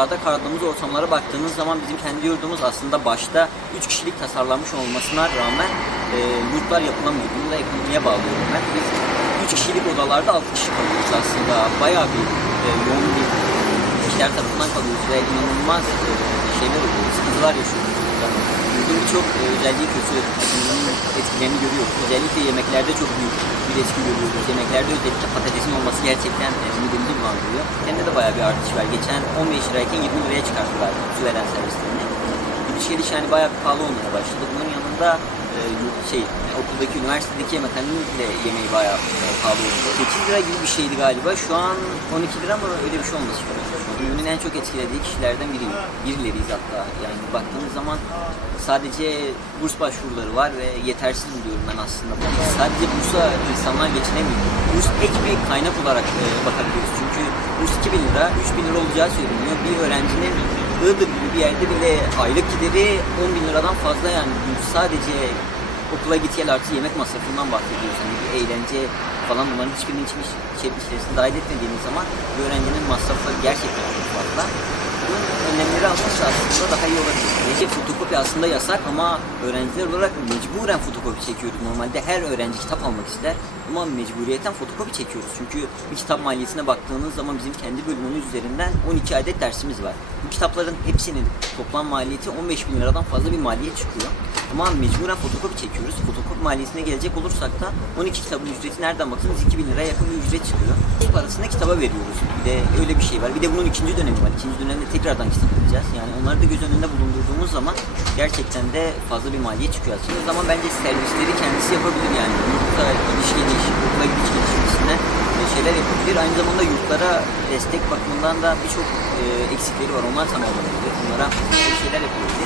Dağda kaldığımız ortamlara baktığınız zaman bizim kendi yurdumuz aslında başta 3 kişilik tasarlanmış olmasına rağmen e, yurtlar yapılamıyor. Bunu da ekonomiye bağlıyorum ben. Biz 3 kişilik odalarda 6 kişi kalıyoruz aslında. Bayağı bir e, yoğun bir kişiler tarafından kalıyoruz ve inanılmaz e, şeyler oluyor, sıkıntılar yaşıyoruz. burada. Yurdun birçok e, özelliği kötü, ekonominin etkilerini görüyoruz. Özellikle yemeklerde çok büyük bir etki görüyoruz. Yemeklerde özellikle patatesin olması gerçekten e, midemizi bulandırıyor. Hem de bayağı bir artış var. Geçen 15 lirayken 20 liraya çıkarttılar su veren servislerini. Gidiş geliş yani bayağı bir pahalı olmaya başladı. Bunun yanında e, şey, okuldaki, üniversitedeki yemekhanenin de yemeği bayağı e, pahalı oldu. 8 lira gibi bir şeydi galiba. Şu an 12 lira mı öyle bir şey olması lazım. Ürünün en çok etkilediği kişilerden biriyim. Birileriyiz hatta. Yani baktığınız zaman sadece burs başvuruları var ve yetersiz buluyorum ben aslında. Sadece bursa insanlar geçinemiyor. Burs ek bir kaynak olarak e, bakabiliriz. Çünkü burs 2000 lira, 3000 lira olacağı söyleniyor. Bir öğrencinin Iğdır gibi bir yerde bile aylık gideri 10 bin liradan fazla yani. Sadece okula git gel artı yemek masrafından bahsediyoruz. Hani bir eğlence falan bunların hiçbirini içmiş, içerik içerisinde dahil etmediğimiz zaman bir öğrencinin masrafları gerçekten çok fazla. Bunun önlemleri alınırsa aslında daha iyi olabilir. Nece fotokopi aslında yasak ama öğrenciler olarak mecburen fotokopi çekiyoruz. Normalde her öğrenci kitap almak ister ama mecburiyetten fotokopi çekiyoruz. Çünkü bir kitap maliyetine baktığınız zaman bizim kendi bölümümüz üzerinden 12 adet dersimiz var. Bu kitapların hepsinin toplam maliyeti 15 bin liradan fazla bir maliyet çıkıyor. Ama mecburen fotokopi çekiyoruz. Fotokopi maliyetine gelecek olursak da 12 kitabın ücreti nereden baksanız 2000 liraya yakın bir ücret çıkıyor. Bu parasını kitaba veriyoruz. Bir de öyle bir şey var. Bir de bunun ikinci dönemi var. İkinci dönemde tekrardan kitap alacağız. Yani onları da göz önünde bulundurduğumuz zaman gerçekten de fazla bir maliyet çıkıyor aslında. O zaman bence servisleri kendisi yapabilir yani. Yurtta gidiş geliş, okula gidiş gelişmesinden şeyler yapabilir. Aynı zamanda yurtlara destek bakımından da birçok e, eksikleri var. Onlar tamamlanabilir. Bunlara bir şeyler yapılabilir.